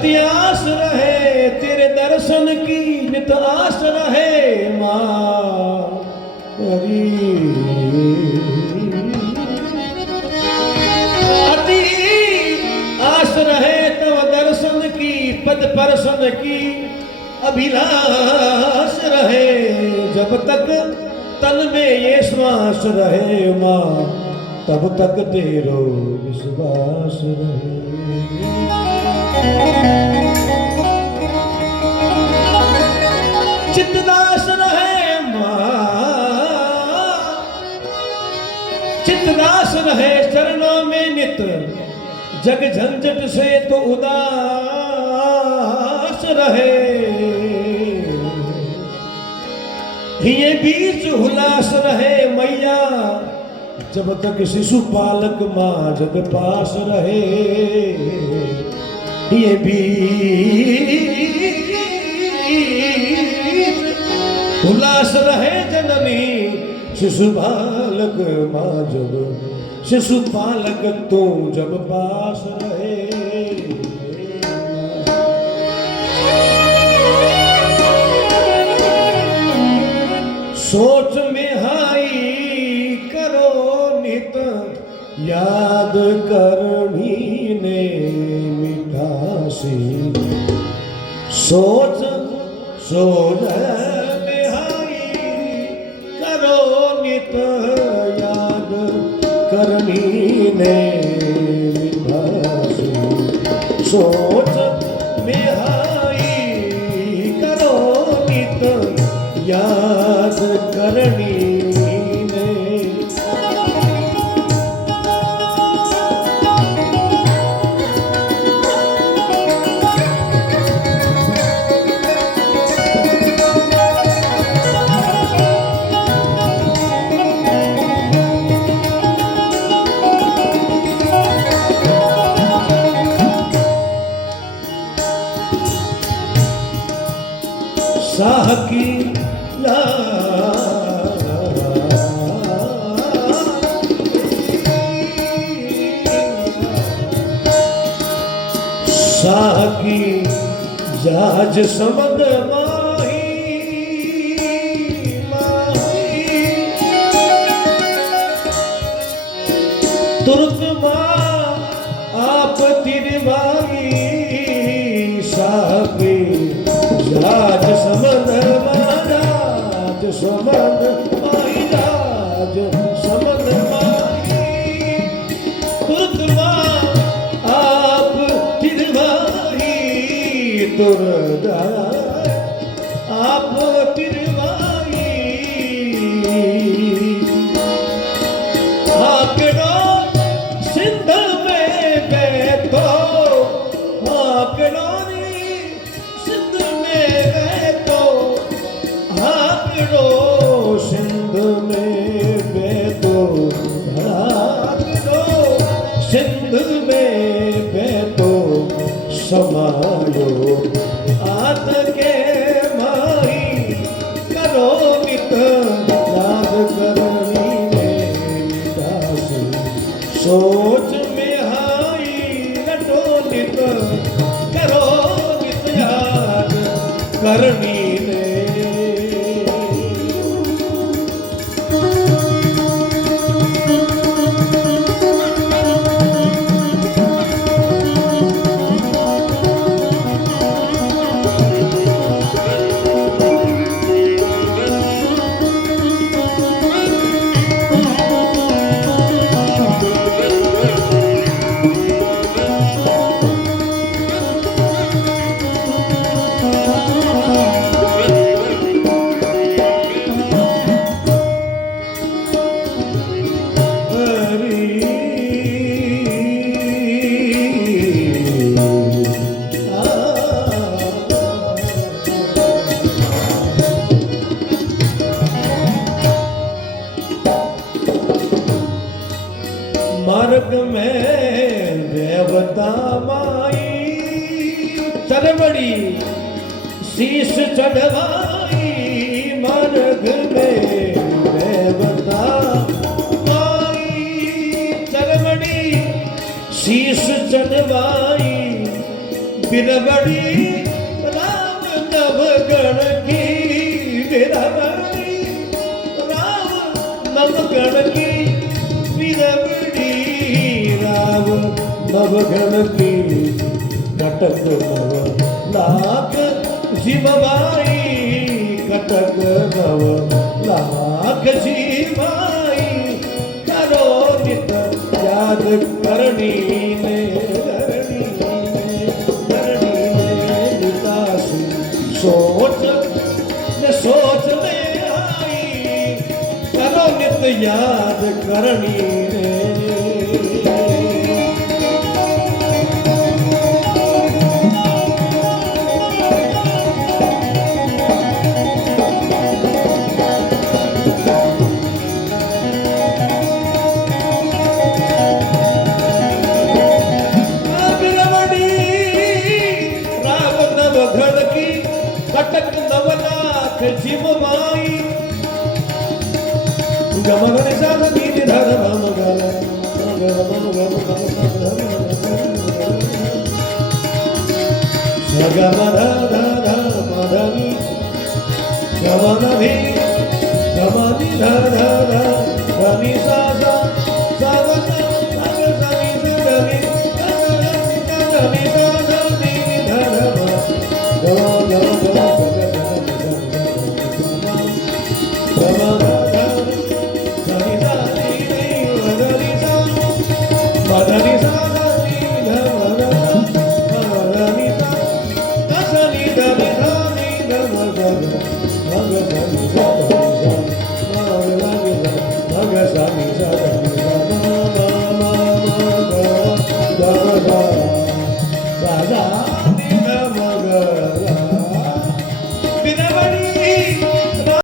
अति आस रहे तेरे दर्शन की, नित आस रहे माँ हरी। अति आस रहे तव दर्शन की, पद परसन की अभिलाष रहे। जब तक तन में ये श्वास रहे माँ, तब तक तेरो विश्वास रहे। चित्तदास रहे माँ, चित्तदास रहे चरणों में नित, जग झंझट से तो उदास रहे। ये बीच हुलास रहे मैया, जब तक शिशु पालक माँ जब पास रहे। ये बीच हुलास रहे जननी, शिशु बालक माँ जब, शिशु पालक तू जब पास रहे। सोच में हाई करो नित, याद करनी ने मिठासी। सोच सोच में हाई करो नित, याद करनी ने मिठासी। सोच में हाई करो नित, याद करनी ने। साह की साह की जाज समद माही, माही तुर्क माँ आप तिरवाई। साह की जाज समद राज समद माही, राज समद माही तुर्क माँ आप तिरवाई। तुर्गा आप तिरवाई। आकड़ो सिंध में बैठो, आकड़ो सिंध में बैठो, आकड़ो सिंध में बैठो, आकड़ो सिंध में बैठो। समायो आत के माही करो नित, याद करनी ने मिठासी। सोच में हाई रटो नित, करो नित याद करनी ने। मार्ग में देवता माई, चरबड़ी शीश चढ़वाई। मार्ग में देवता माई, चरबड़ी शीश चढ़वाई। बिरबड़ी राम नवगण की बिरबड़ी राम नवगण की बिरबड़ी राम नवगण की कटक नव लाख जिमबाई कटक नव लाख जिमाई करो नित याद करनी ने सोच ने सोच ले आई करो नित याद करनी ने कटक नवलाख जिमबाई गमगन साध नीति धर्म गल सगम ध मधनि गमन भी गमनि ध धनि सा